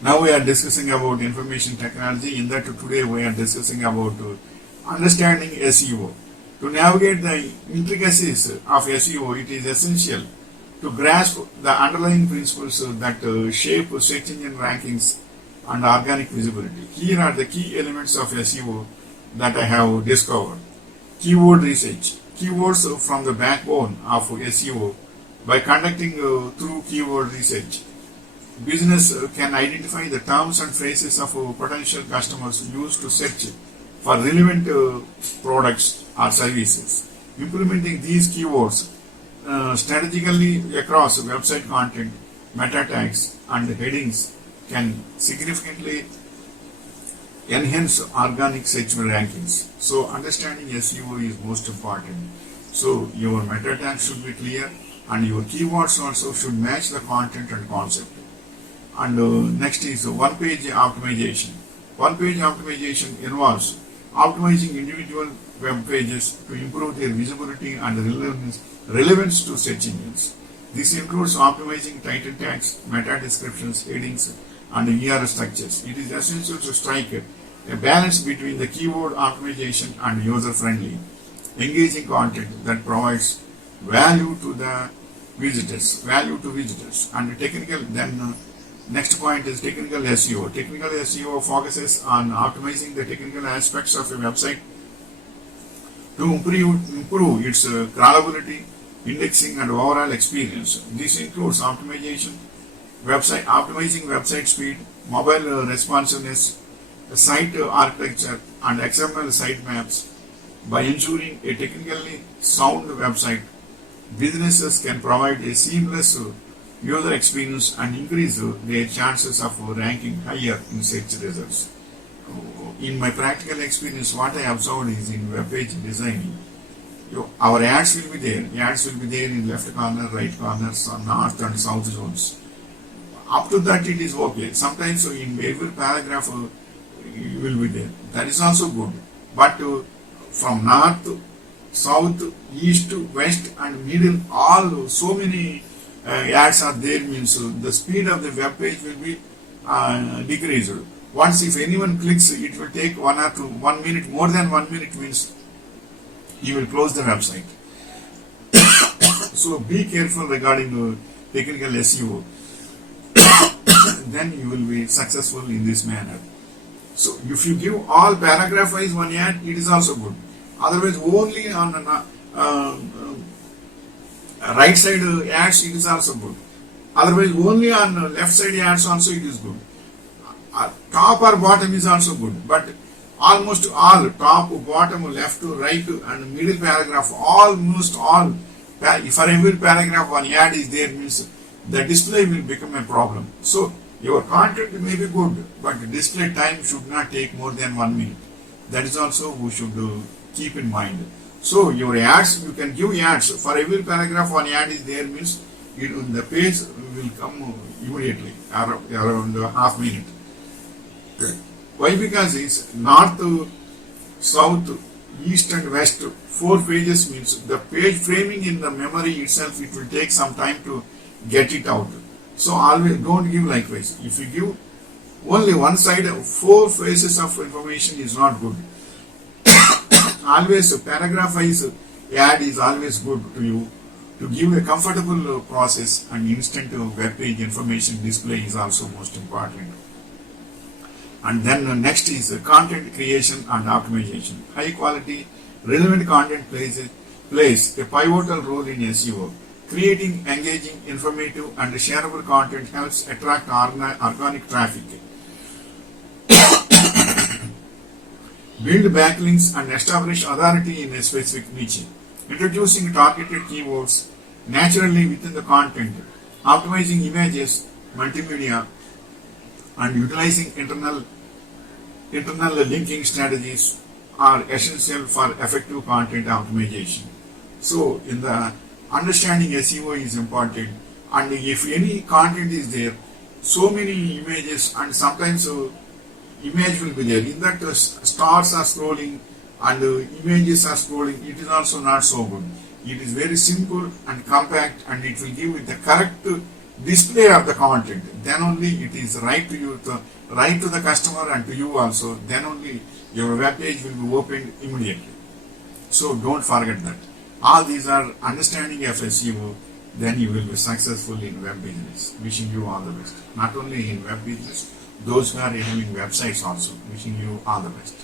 Now we are discussing about information technology. In that today we are discussing about understanding SEO. To navigate the intricacies of SEO, it is essential to grasp the underlying principles that shape search engine rankings and organic visibility. Here are the key elements of SEO that I have discovered. Keyword research. Keywords from the backbone of SEO. By conducting through keyword research, business can identify the terms and phrases of potential customers used to search for relevant products or services. Implementing these keywords strategically across website content, meta tags, and headings can significantly enhance organic search rankings. So understanding SEO is most important. So your meta tags should be clear and your keywords also should match the content and concept. And next is one-page optimization. One-page optimization involves optimizing individual web pages to improve their visibility and relevance to search engines. This includes optimizing title tags, meta descriptions, headings, and URL structures. It is essential to strike a balance between the keyword optimization and user-friendly, engaging content that provides value to visitors. And technical then. Next point is technical SEO. Technical SEO focuses on optimizing the technical aspects of a website to improve its crawlability, indexing, and overall experience. This includes optimizing website speed, mobile responsiveness, site architecture, and XML sitemaps. By ensuring a technically sound website, businesses can provide a seamless user experience and increase their chances of ranking higher in search results. In my practical experience, what I observed is in web page designing, our ads will be there. Ads will be there in left corner, right corners, north and south zones. Up to that, it is okay. Sometimes in every paragraph, you will be there. That is also good. But from north, south, east, west, and middle, all so many ads are there means the speed of the web page will be decreased. Once if anyone clicks, it will take 1 minute, more than 1 minute means he will close the website. So be careful regarding technical SEO. Then you will be successful in this manner. So if you give all paragraph wise one ad, it is also good. Otherwise only on right side ads, it is also good. Otherwise only on left side ads also it is good. Top or bottom is also good, but almost all top, bottom, left, right, and middle paragraph, almost all, for every paragraph one ad is there means the display will become a problem. So your content may be good, but display time should not take more than 1 minute. That is also we should keep in mind. So your ads, you can give ads for every paragraph one ad is there means the page will come immediately around half minute. Why? Because it's north, south, east and west, 4 pages means the page framing in the memory itself, it will take some time to get it out. So always don't give likewise. If you give only one side, 4 phases of information is not good. Always paragraph wise ad is always good to you to give a comfortable process, and instant web page information display is also most important. And then next is content creation and optimization. High quality, relevant content plays a pivotal role in SEO. Creating engaging, informative, and shareable content helps attract organic traffic, build backlinks, and establish authority in a specific niche. Introducing targeted keywords naturally within the content, optimizing images, multimedia, and utilizing internal linking strategies are essential for effective content optimization. So in the understanding SEO is important, and if any content is there, so many images, and sometimes image will be there, in that stars are scrolling and images are scrolling, it is also not so good. It is very simple and compact, and it will give the correct display of the content, then only it is right to you, right to the customer and to you also, then only your web page will be opened immediately. So don't forget that. All these are understanding of SEO, then you will be successful in web business. Wishing you all the best. Not only in web business, those who are having websites also. Wishing you all the best.